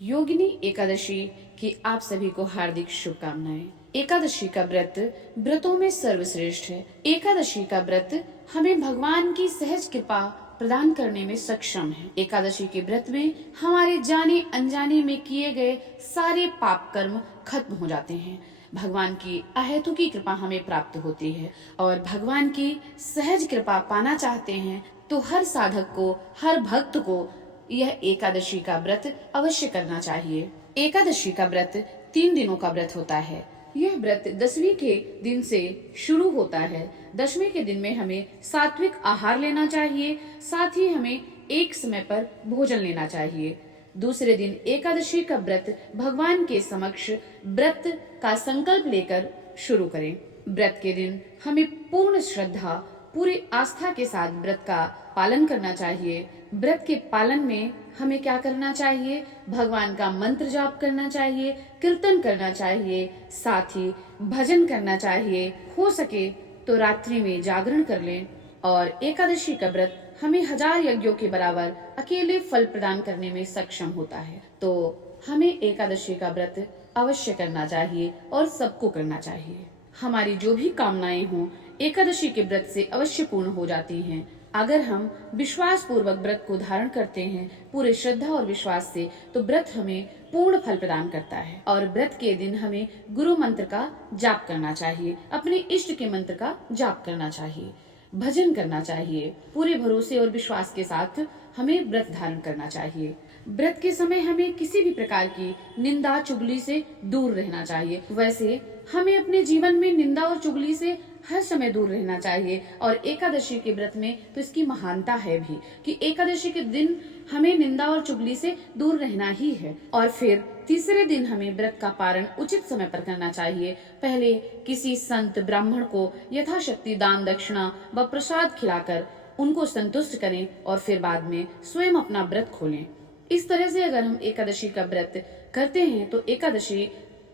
योगिनी एकादशी की आप सभी को हार्दिक शुभकामनाएं। एकादशी का व्रत व्रतों में सर्वश्रेष्ठ है। एकादशी का व्रत हमें भगवान की सहज कृपा प्रदान करने में सक्षम है। एकादशी के व्रत में हमारे जाने अनजाने में किए गए सारे पाप कर्म खत्म हो जाते हैं। भगवान की अहेतुकी कृपा हमें प्राप्त होती है और भगवान की सहज कृपा पाना चाहते हैं तो हर साधक को, हर भक्त को यह एकादशी का व्रत अवश्य करना चाहिए। एकादशी का व्रत 3 दिनों का व्रत होता है। यह व्रत 10वीं के दिन से शुरू होता है। 10वें के दिन में हमें सात्विक आहार लेना चाहिए, साथ ही हमें एक समय पर भोजन लेना चाहिए। दूसरे दिन एकादशी का व्रत भगवान के समक्ष व्रत का संकल्प लेकर शुरू करें। व्रत के दिन हमें पूर्ण श्रद्धा, पूरी आस्था के साथ व्रत का पालन करना चाहिए। व्रत के पालन में हमें क्या करना चाहिए? भगवान का मंत्र जाप करना चाहिए, कीर्तन करना चाहिए, साथ ही भजन करना चाहिए। हो सके तो रात्रि में जागरण कर लें। और एकादशी का व्रत हमें 1000 यज्ञों के बराबर अकेले फल प्रदान करने में सक्षम होता है। तो हमें एकादशी का व्रत अवश्य करना चाहिए और सबको करना चाहिए। हमारी जो भी कामनाएं हों एकादशी के व्रत से अवश्य पूर्ण हो जाती हैं। अगर हम विश्वास पूर्वक व्रत को धारण करते हैं पूरे श्रद्धा और विश्वास से, तो व्रत हमें पूर्ण फल प्रदान करता है। और व्रत के दिन हमें गुरु मंत्र का जाप करना चाहिए, अपने इष्ट के मंत्र का जाप करना चाहिए, भजन करना चाहिए। पूरे भरोसे और विश्वास के साथ हमें व्रत धारण करना चाहिए। व्रत के समय हमें किसी भी प्रकार की निंदा चुगली से दूर रहना चाहिए। वैसे हमें अपने जीवन में निंदा और चुगली से हर समय दूर रहना चाहिए। और एकादशी के व्रत में तो इसकी महानता है भी कि एकादशी के दिन हमें निंदा और चुगली से दूर रहना ही है। और फिर तीसरे दिन हमें व्रत का पारण उचित समय पर करना चाहिए। पहले किसी संत ब्राह्मण को यथाशक्ति दान दक्षिणा व प्रसाद खिलाकर उनको संतुष्ट करें और फिर बाद में स्वयं अपना व्रत खोलें। इस तरह से अगर हम एकादशी का व्रत करते हैं तो एकादशी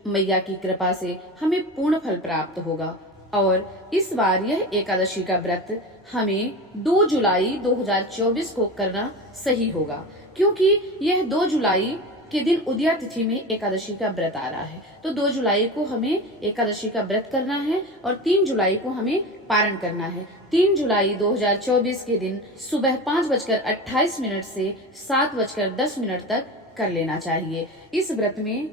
मैया की कृपा से हमें पूर्ण फल प्राप्त होगा। और इस बार यह एकादशी का व्रत हमें 2 जुलाई 2024 को करना सही होगा, क्योंकि यह 2 जुलाई के दिन उदया तिथि में एकादशी का व्रत आ रहा है। तो 2 जुलाई को हमें एकादशी का व्रत करना है और 3 जुलाई को हमें पारण करना है। 3 जुलाई 2024 के दिन सुबह 5:28 से 7:10 तक कर लेना चाहिए। इस व्रत में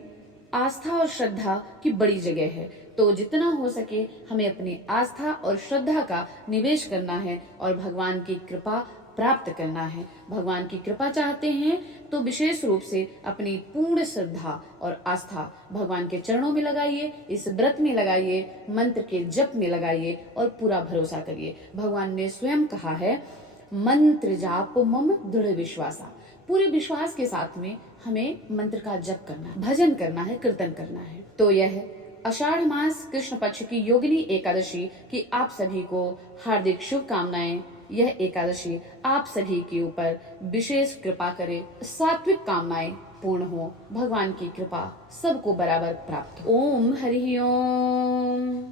आस्था और श्रद्धा की बड़ी जगह है, तो जितना हो सके हमें अपनी आस्था और श्रद्धा का निवेश करना है और भगवान की कृपा प्राप्त करना है। भगवान की कृपा चाहते हैं तो विशेष रूप से अपनी पूर्ण श्रद्धा और आस्था भगवान के चरणों में लगाइए, इस व्रत में लगाइए, मंत्र के जप में लगाइए और पूरा भरोसा करिए। भगवान ने स्वयं कहा है, मंत्र जाप मम दृढ़ विश्वासा। पूरे विश्वास के साथ में हमें मंत्र का जप करना है, भजन करना है, कीर्तन करना है। तो यह आषाढ़ मास कृष्ण पक्ष की योगिनी एकादशी की आप सभी को हार्दिक शुभकामनाएं। यह एकादशी आप सभी के ऊपर विशेष कृपा करे, सात्विक कामनाएं पूर्ण हो, भगवान की कृपा सबको बराबर प्राप्त हो। ओम हरि ओम।